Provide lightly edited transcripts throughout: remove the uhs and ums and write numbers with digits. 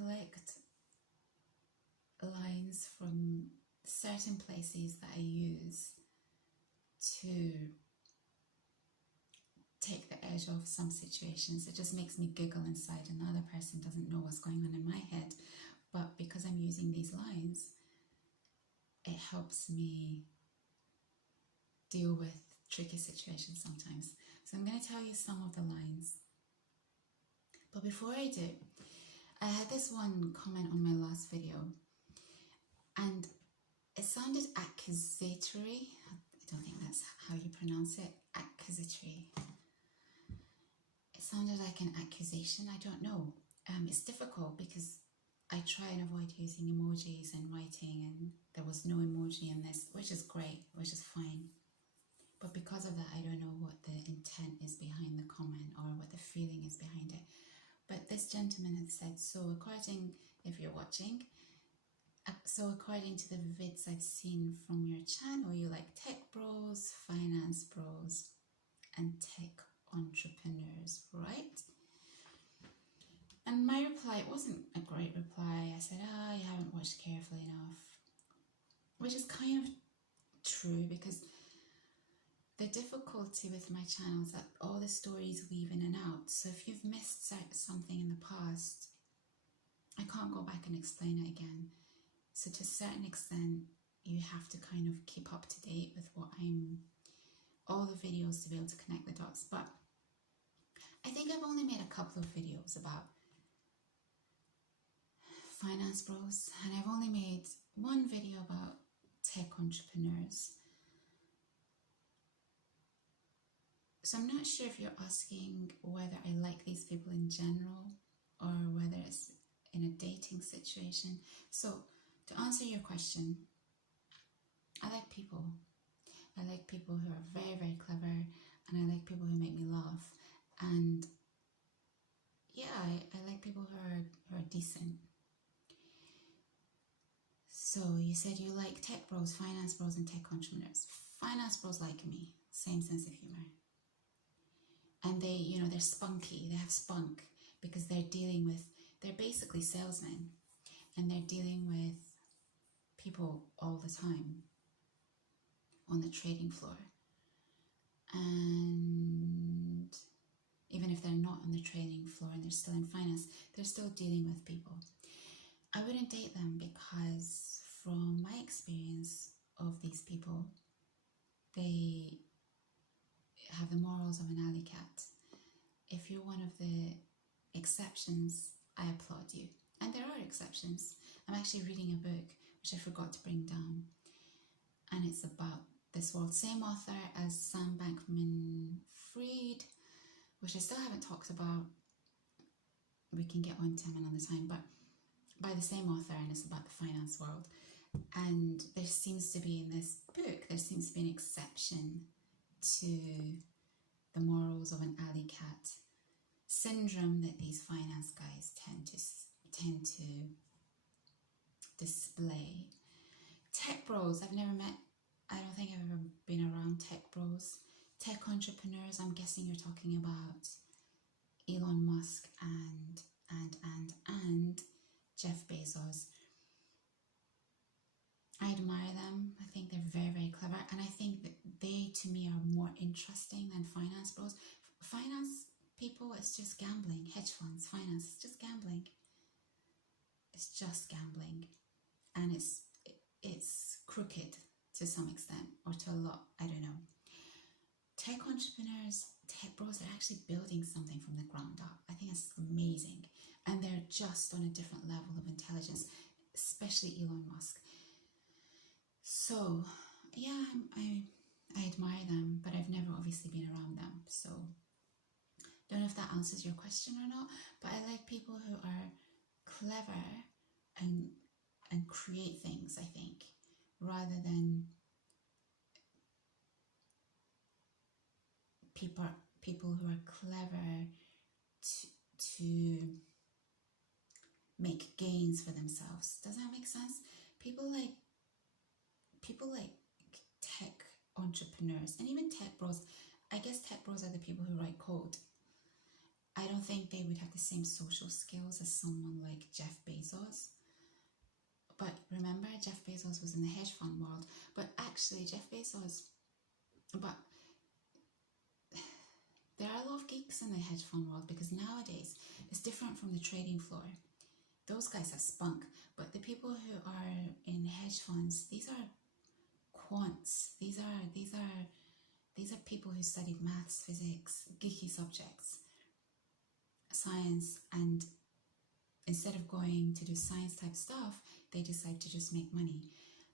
collect lines from certain places that I use to take the edge off some situations. It just makes me giggle inside, and the other person doesn't know what's going on in my head. But because I'm using these lines, it helps me deal with tricky situations sometimes. So I'm going to tell you some of the lines. But before I do, I had this one comment on my last video, and it sounded accusatory. I don't think that's how you pronounce it. Accusatory. It sounded like an accusation. I don't know. It's difficult because I try and avoid using emojis and writing, and there was no emoji in this, which is great, which is fine. But because of that, I don't know what the intent is behind the comment or what the feeling is behind it. But this gentleman had said, so according, if you're watching, so according to the vids I've seen from your channel, you like tech bros, finance bros, and tech entrepreneurs, right? And my reply, it wasn't a great reply. I said, you haven't watched carefully enough, which is kind of true, because the difficulty with my channel is that all the stories weave in and out. So if you've missed something in the past, I can't go back and explain it again. So to a certain extent, you have to kind of keep up to date with all the videos to be able to connect the dots. But I think I've only made a couple of videos about finance bros, and I've only made one video about tech entrepreneurs. So I'm not sure if you're asking whether I like these people in general or whether it's in a dating situation. So to answer your question, I like people. I like people who are very, very clever, and I like people who make me laugh. And yeah, I like people who are decent. So you said you like tech bros, finance bros, and tech entrepreneurs. Finance bros like me, same sense of humor. And they, they're spunky, they have spunk, because they're basically salesmen, and they're dealing with people all the time on the trading floor. And even if they're not on the trading floor and they're still in finance, they're still dealing with people. I wouldn't date them because from my experience of these people, they have the morals of an alley cat. If you're one of the exceptions, I applaud you. And there are exceptions. I'm actually reading a book, which I forgot to bring down, and it's about this world. Same author as Sam Bankman-Fried, which I still haven't talked about. We can get on to him another time, but by the same author, and it's about the finance world. And there seems to be in this book, there seems to be an exception to the morals of an alley cat syndrome that these finance guys tend to display. Tech bros, I've never met, I don't think I've ever been around tech bros. Tech entrepreneurs, I'm guessing you're talking about Elon Musk and Jeff Bezos. I admire them. I think they're very, very clever, and I think that they, to me, are more interesting than finance bros. Finance people, it's just gambling. Hedge funds, finance, it's just gambling. It's just gambling, and it's crooked to some extent, or to a lot, I don't know. Tech entrepreneurs, tech bros, are actually building something from the ground up. I think it's amazing, and they're just on a different level of intelligence, especially Elon Musk. So yeah, I admire them, but I've never obviously been around them, so don't know if that answers your question or not. But I like people who are clever and create things, I think, rather than people who are clever to make gains for themselves. Does that make sense? People like tech entrepreneurs, and even tech bros. I guess tech bros are the people who write code. I don't think they would have the same social skills as someone like Jeff Bezos. But remember, Jeff Bezos was in the hedge fund world. But actually, but there are a lot of geeks in the hedge fund world, because nowadays it's different from the trading floor. Those guys have spunk, but the people who are in hedge funds, these are quants. These are people who studied maths, physics, geeky subjects, science, and instead of going to do science type stuff, they decide to just make money.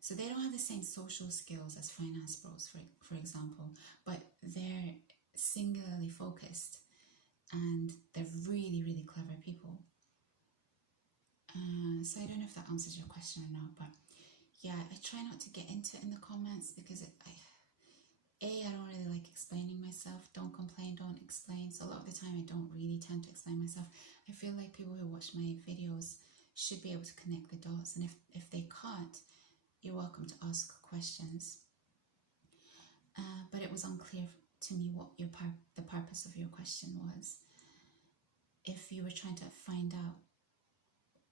So they don't have the same social skills as finance pros, for example, but they're singularly focused and they're really, really clever people. So I don't know if that answers your question or not, but yeah, I try not to get into it in the comments because I don't really like explaining myself. Don't complain, don't explain. So a lot of the time I don't really tend to explain myself. I feel like people who watch my videos should be able to connect the dots, and if they can't, you're welcome to ask questions. But it was unclear to me what the purpose of your question was. If you were trying to find out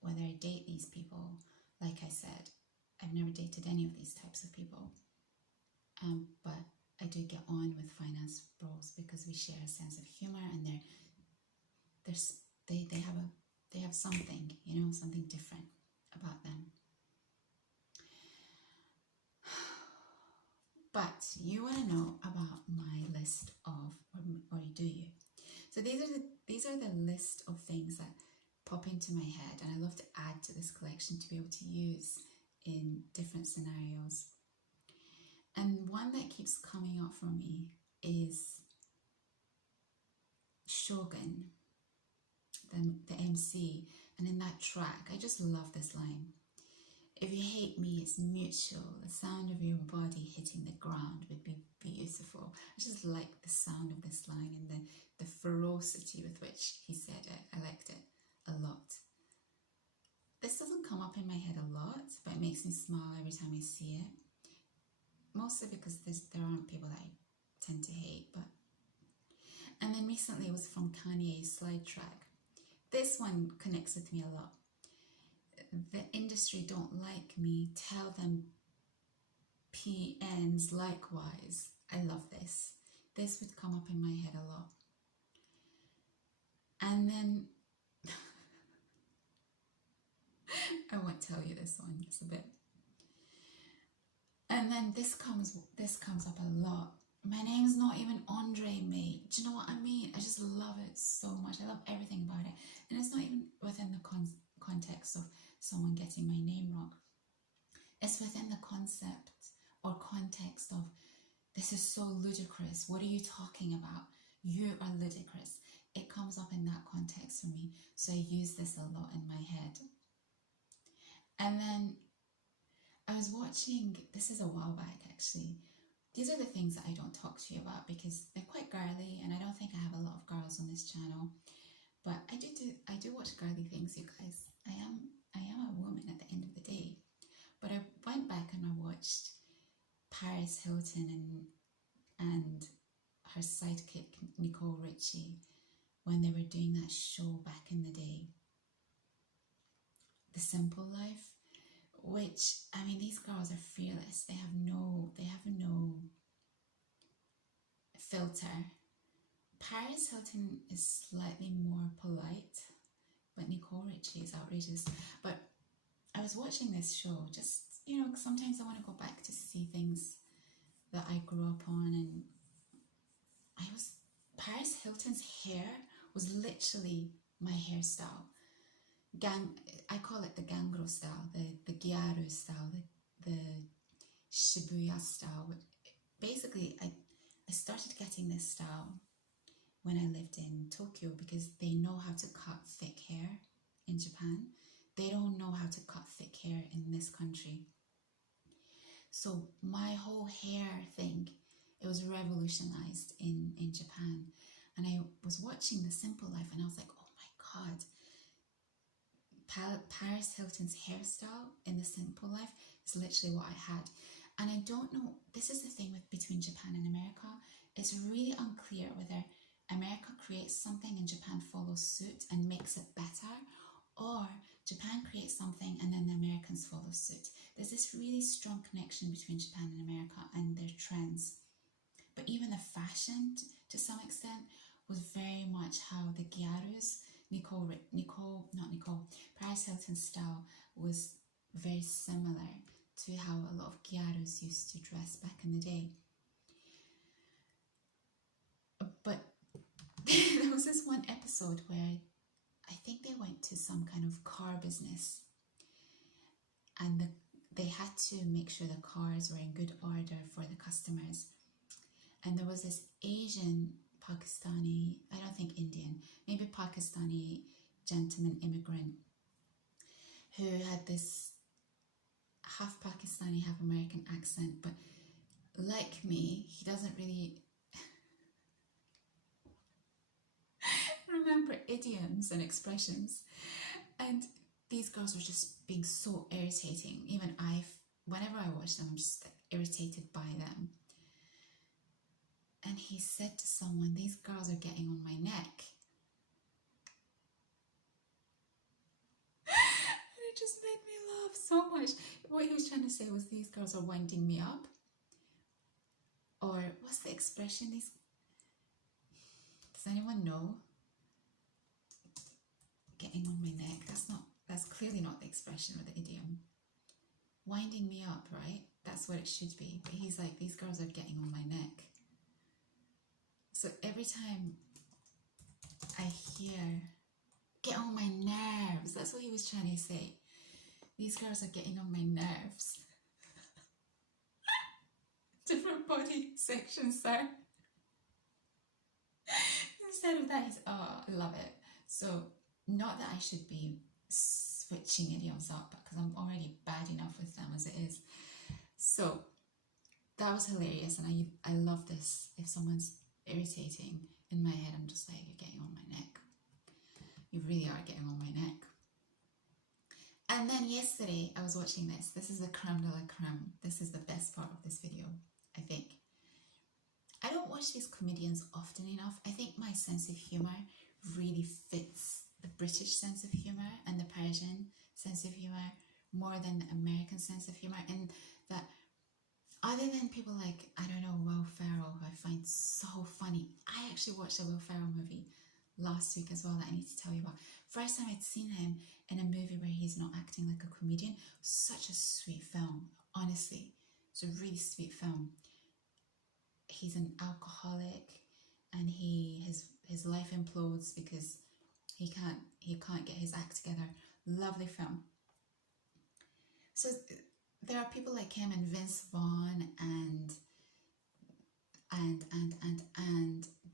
whether I date these people, like I said, I've never dated any of these types of people. But I do get on with finance bros because we share a sense of humor, and they have something, something different about them. But you want to know about my list of, or do you? So these are the list of things that pop into my head, and I love to add to this collection to be able to use in different scenarios. And one that keeps coming up for me is Shogun, the MC, and in that track, I just love this line. If you hate me, it's mutual. The sound of your body hitting the ground would be beautiful. I just like the sound of this line and the ferocity with which he said it. I liked it a lot. This doesn't come up in my head a lot, but it makes me smile every time I see it. Mostly because there aren't people that I tend to hate. And then recently it was from Kanye's Slide track. This one connects with me a lot. The industry don't like me, tell them PNs likewise. I love this. This would come up in my head a lot. And then, I won't tell you this one, it's a bit. And then this comes up a lot. My name's not even Andre, mate. Do you know what I mean? I just love it so much. I love everything about it. And it's not even within the context of someone getting my name wrong. It's within the concept or context of, this is so ludicrous. What are you talking about? You are ludicrous. It comes up in that context for me. So I use this a lot in my head. And then I was watching, this is a while back actually. These are the things that I don't talk to you about because they're quite girly, and I don't think I have a lot of girls on this channel. But I do watch girly things, you guys. I am a woman at the end of the day. But I went back and I watched Paris Hilton and her sidekick Nicole Richie when they were doing that show back in the day, The Simple Life. Which, I mean, these girls are fearless. They have no filter. Paris Hilton is slightly more polite, but Nicole Richie is outrageous. But I was watching this show, just, sometimes I want to go back to see things that I grew up on, and Paris Hilton's hair was literally my hairstyle. I call it the Gangro style, the Gyaru style, the Shibuya style. Basically, I started getting this style when I lived in Tokyo because they know how to cut thick hair in Japan. They don't know how to cut thick hair in this country. So my whole hair thing, it was revolutionized in Japan. And I was watching The Simple Life and I was like, oh my God, Paris Hilton's hairstyle in The Simple Life is literally what I had. And I don't know, this is the thing between Japan and America, it's really unclear whether America creates something and Japan follows suit and makes it better, or Japan creates something and then the Americans follow suit. There's this really strong connection between Japan and America and their trends. But even the fashion, to some extent, was very much how the gyarus, Paris Hilton style was very similar to how a lot of gyarus used to dress back in the day. But there was this one episode where I think they went to some kind of car business, and they had to make sure the cars were in good order for the customers. And there was this Asian, Pakistani, I don't think Indian, maybe Pakistani gentleman immigrant who had this half Pakistani, half American accent, but like me, he doesn't really remember idioms and expressions. And these girls were just being so irritating. Even whenever I watch them, I'm just irritated by them. And he said to someone, these girls are getting on my neck. And it just made me laugh so much. What he was trying to say was, these girls are winding me up. Or what's the expression? Does anyone know? Getting on my neck. That's clearly not the expression or the idiom. Winding me up, right? That's what it should be. But he's like, these girls are getting on my neck. So every time I hear, get on my nerves, that's what he was trying to say. These girls are getting on my nerves. Different body sections there. Instead of that, he's, oh, I love it. So, not that I should be switching idioms up, because I'm already bad enough with them as it is. So, that was hilarious, and I love this. If someone's irritating, in my head I'm just like, you're getting on my neck. You really are getting on my neck. And then yesterday I was watching this. This is the creme de la creme. This is the best part of this video, I think. I don't watch these comedians often enough. I think my sense of humour really fits the British sense of humour and the Persian sense of humour more than the American sense of humour. And that other than people like, I don't know, Will Ferrell, who I find so funny. I actually watched a Will Ferrell movie last week as well that I need to tell you about. First time I'd seen him in a movie where he's not acting like a comedian. Such a sweet film, honestly. It's a really sweet film. He's an alcoholic and his life implodes because he can't get his act together. Lovely film. So there are people like him and Vince Vaughn and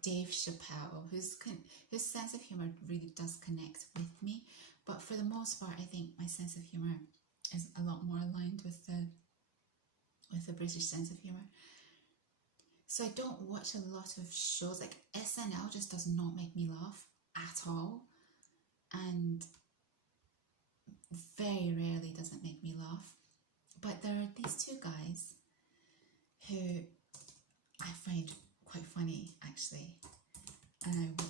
Dave Chappelle, whose sense of humor really does connect with me. But for the most part, I think my sense of humor is a lot more aligned with the British sense of humor. So I don't watch a lot of shows. Like SNL just does not make me laugh at all, and very rarely does it make me laugh. But there are these two guys who I find quite funny, actually, and I